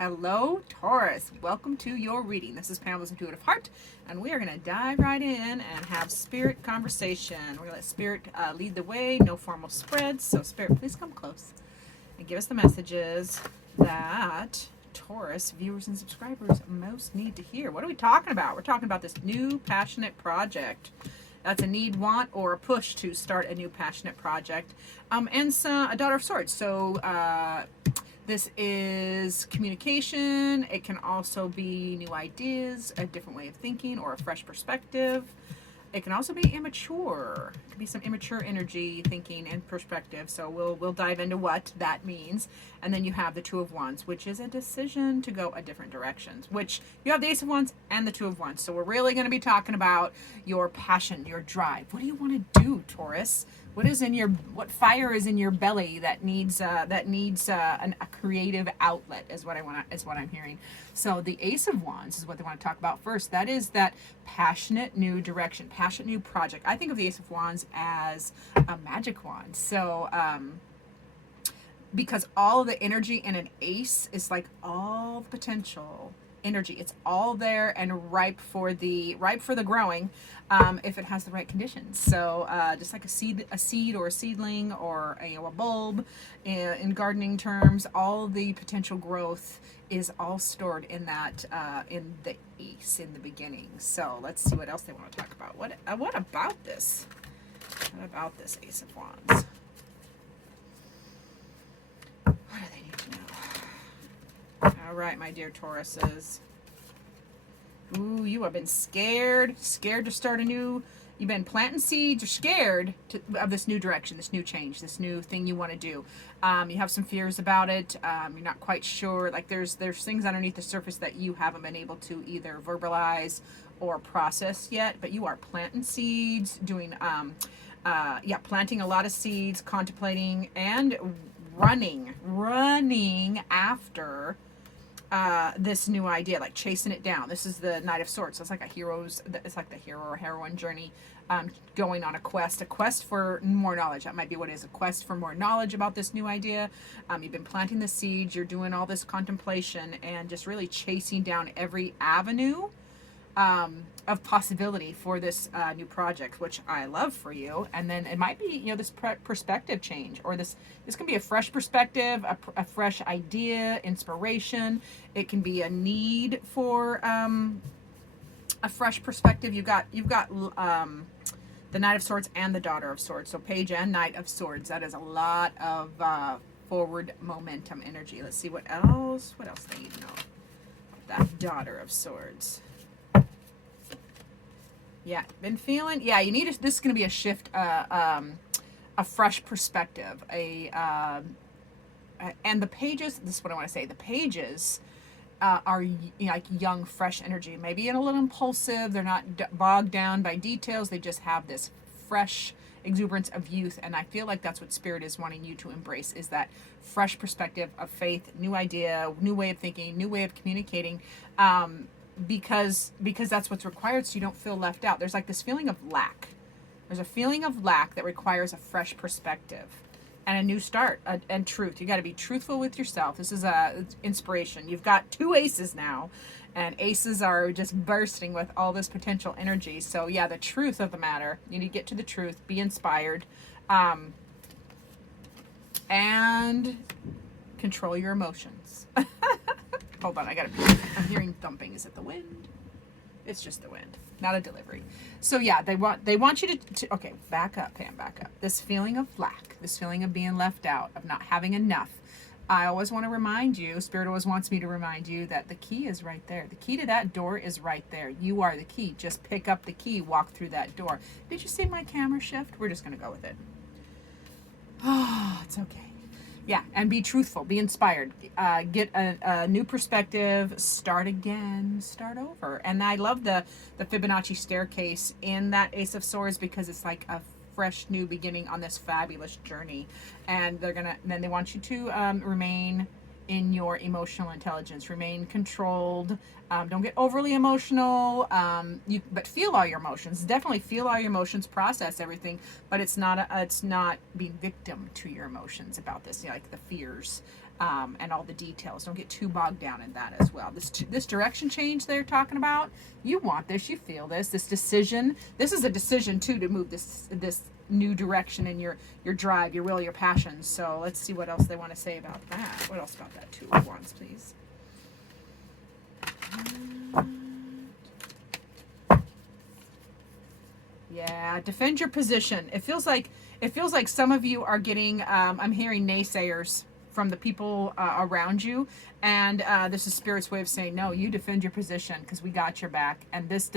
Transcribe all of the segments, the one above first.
Hello, Taurus. Welcome to your reading. This is Pamela's Intuitive Heart, and we are going to dive right in and have spirit conversation. We're going to let spirit lead the way, no formal spreads. So, spirit, please come close and give us the messages that Taurus viewers and subscribers most need to hear. What are we talking about? We're talking about this new passionate project. That's a need, want, or a push to start a new passionate project. And so, a Daughter of Swords. So, this is communication. It can also be new ideas, a different way of thinking, or a fresh perspective. It can also be immature. It can be some immature energy, thinking, and perspective. So we'll dive into what that means. And then you have the Two of Wands, which is a decision to go a different directions. Which you have the Ace of Wands and the Two of Wands. So we're really going to be talking about your passion, your drive. What do you want to do, Taurus? What fire is in your belly that needs a creative outlet is what I'm hearing. So the Ace of Wands is what they want to talk about first. That is that passionate new direction, passionate new project. I think of the Ace of Wands as a magic wand. So because all the energy in an ace is like all the potential energy. It's all there and ripe for the growing, if it has the right conditions. So just like a seed or a seedling or a bulb, in gardening terms, all the potential growth is all stored in that in the ace in the beginning. So let's see what else they want to talk about. What about this? What about this Ace of Wands? What do they need to know? All right, my dear Tauruses. Ooh, you have been scared to start a new. You've been planting seeds. You're scared of this new direction, this new change, this new thing you want to do. You have some fears about it. You're not quite sure. Like there's things underneath the surface that you haven't been able to either verbalize or process yet. But you are planting seeds, doing planting a lot of seeds, contemplating and running after this new idea, like chasing it down. This is the Knight of Swords. So it's like it's like the hero or heroine journey, going on a quest for more knowledge. That might be what it is, a quest for more knowledge about this new idea. You've been planting the seeds, you're doing all this contemplation and just really chasing down every avenue of possibility for this new project, which I love for you. And then it might be, this perspective change, or this can be a fresh perspective, a fresh idea, inspiration. It can be a need for a fresh perspective. You've got the Knight of Swords and the Daughter of Swords. So Page and Knight of Swords. That is a lot of forward momentum energy. Let's see what else they need to know. That Daughter of Swords. Yeah, been feeling. Yeah, you need. This is going to be a shift, a fresh perspective. And the pages. This is what I want to say. The pages are like young, fresh energy. Maybe a little impulsive. They're not bogged down by details. They just have this fresh exuberance of youth. And I feel like that's what Spirit is wanting you to embrace. Is that fresh perspective of faith, new idea, new way of thinking, new way of communicating. Because that's what's required, so you don't feel left out. There's like this feeling of lack. There's a feeling of lack that requires a fresh perspective and a new start, and truth. You got to be truthful with yourself. This is a inspiration. You've got two aces now, and aces are just bursting with all this potential energy. So yeah, the truth of the matter. You need to get to the truth, be inspired, and control your emotions. Hold on, I'm hearing thumping. Is it the wind? It's just the wind, not a delivery. So yeah, they want you to okay, back up, Pam, back up. This feeling of lack, this feeling of being left out, of not having enough. I always want to remind you, Spirit always wants me to remind you that the key is right there. The key to that door is right there. You are the key. Just pick up the key, walk through that door. Did you see my camera shift? We're just going to go with it. Oh, it's okay. Yeah, and be truthful, be inspired, get a new perspective, start again, start over. And I love the Fibonacci staircase in that Ace of Swords, because it's like a fresh new beginning on this fabulous journey. And then they want you to remain in your emotional intelligence, remain controlled. Don't get overly emotional, but feel all your emotions. Definitely feel all your emotions, process everything, but it's not being victim to your emotions about this, like the fears. and all the details. Don't get too bogged down in that as well. This direction change they're talking about, you want this, you feel this decision. This is a decision too, to move this new direction in your drive, your will, your passions. So let's see what else they want to say about that. What else about that? Two of Wands, please. Yeah, defend your position. It feels like some of you are getting I'm hearing naysayers from the people around you, and this is Spirit's way of saying, no, you defend your position because we got your back. And this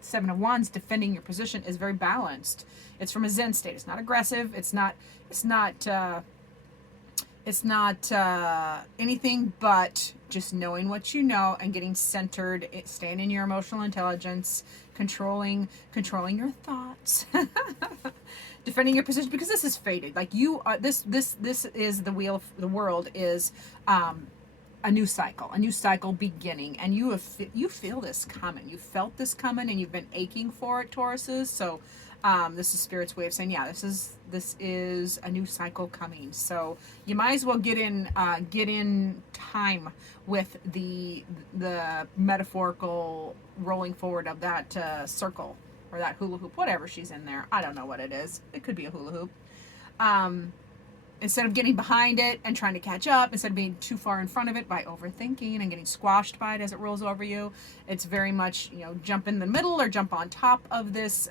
Seven of Wands, defending your position, is very balanced. It's from a Zen state. It's not aggressive. It's not anything but just knowing what you know and getting centered, staying in your emotional intelligence, controlling your thoughts. Defending your position, because this is fated. Like you are, this is the wheel of the world, is a new cycle beginning, and you feel this coming. You felt this coming, and you've been aching for it, Tauruses. So this is Spirit's way of saying, yeah, this is a new cycle coming. So you might as well get in time with the metaphorical rolling forward of that circle, or that hula hoop, whatever she's in there. I don't know what it is. It could be a hula hoop. Instead of getting behind it and trying to catch up, instead of being too far in front of it by overthinking and getting squashed by it as it rolls over you, it's very much, jump in the middle or jump on top of this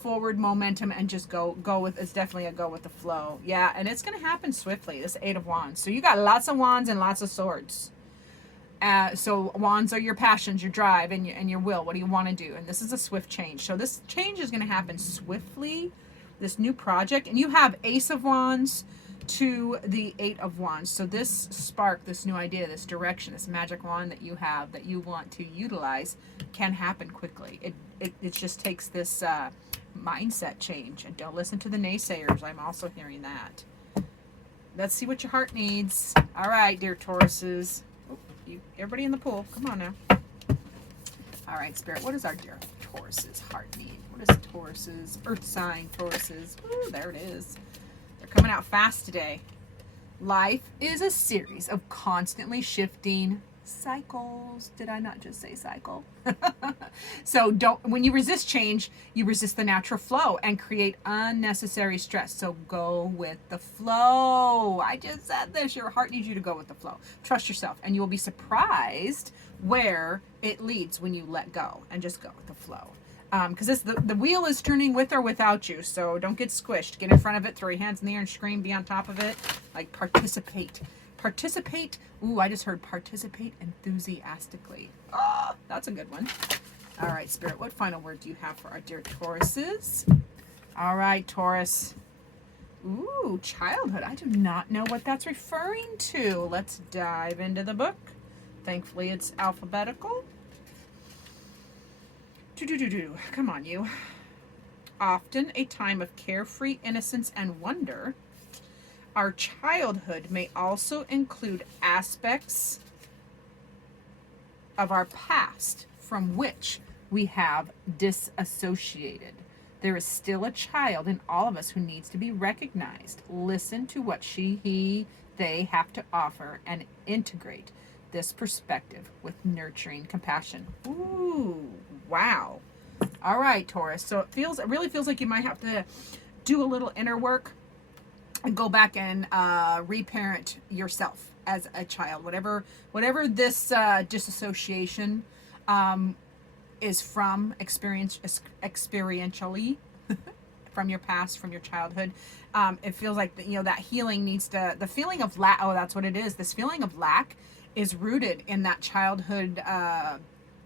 forward momentum and just go with. It's definitely a go with the flow. Yeah, and it's going to happen swiftly. This Eight of Wands. So you got lots of wands and lots of swords. So wands are your passions, your drive, and your will. What do you want to do? And this is a swift change. So this change is going to happen swiftly, this new project. And you have Ace of Wands to the Eight of Wands. So this spark, this new idea, this direction, this magic wand that you have that you want to utilize can happen quickly. It just takes this mindset change. And don't listen to the naysayers. I'm also hearing that. Let's see what your heart needs. All right, dear Tauruses. Everybody in the pool, come on now. All right, Spirit, what does our dear Taurus's heart need? What is Taurus's earth sign? Tauruses, ooh, there it is. They're coming out fast today. Life is a series of constantly shifting cycles. Did I not just say cycle? So when you resist change, you resist the natural flow and create unnecessary stress. So go with the flow. I just said this. Your heart needs you to go with the flow. Trust yourself, and you will be surprised where it leads when you let go and just go with the flow. Because the wheel is turning with or without you. So don't get squished. Get in front of it, throw your hands in the air and scream, be on top of it. Like participate. Participate. Ooh, I just heard participate enthusiastically. Oh, that's a good one. All right, Spirit, what final word do you have for our dear Tauruses? All right, Taurus. Ooh, childhood. I do not know what that's referring to. Let's dive into the book. Thankfully, it's alphabetical. Come on, you. Often a time of carefree innocence and wonder, our childhood may also include aspects of our past from which we have disassociated. There is still a child in all of us who needs to be recognized. Listen to what they have to offer and integrate this perspective with nurturing compassion. Ooh, wow. All right, Taurus. So it really feels like you might have to do a little inner work and go back and reparent yourself as a child. Whatever this disassociation is from experientially from your past, from your childhood. It feels like that healing needs to, the feeling of lack. Oh, that's what it is. This feeling of lack is rooted in that childhood.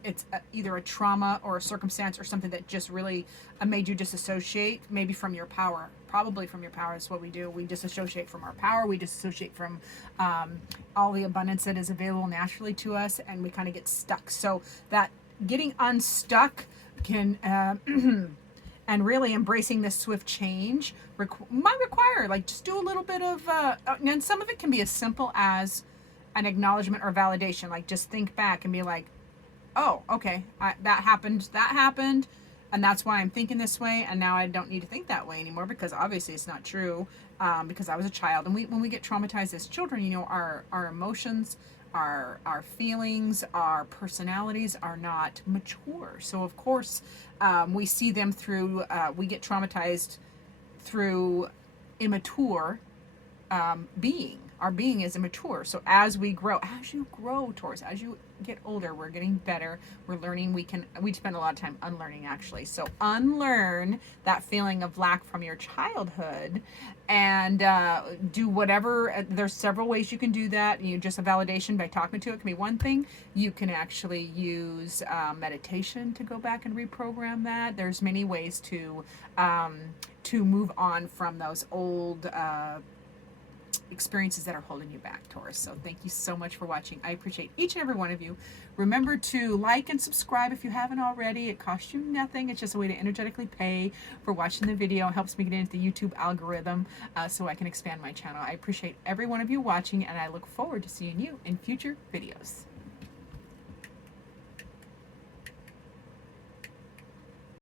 It's either a trauma or a circumstance or something that just really made you disassociate, maybe from your power. Probably from your power is what we do. We disassociate from our power. We disassociate from all the abundance that is available naturally to us, and we kind of get stuck. So that getting unstuck can, and really embracing this swift change might require, like, just do a little bit of, and some of it can be as simple as an acknowledgement or validation. Like, just think back and be like, oh, okay, that happened, and that's why I'm thinking this way, and now I don't need to think that way anymore because obviously it's not true. because I was a child, and when we get traumatized as children, you know, our emotions, our feelings, our personalities are not mature. So of course, we see them through. We get traumatized through immature being. Our being is immature. So as we grow, as you grow, Taurus, as you get older, we're getting better. We're learning. We spend a lot of time unlearning, actually. So unlearn that feeling of lack from your childhood, and do whatever. There's several ways you can do that. You just a validation by talking to it can be one thing. You can actually use meditation to go back and reprogram that. There's many ways to move on from those old experiences that are holding you back, Taurus. So thank you so much for watching. I appreciate each and every one of you. Remember to like and subscribe if you haven't already. It costs you nothing. It's just a way to energetically pay for watching the video. It helps me get into the YouTube algorithm so I can expand my channel. I appreciate every one of you watching, and I look forward to seeing you in future videos.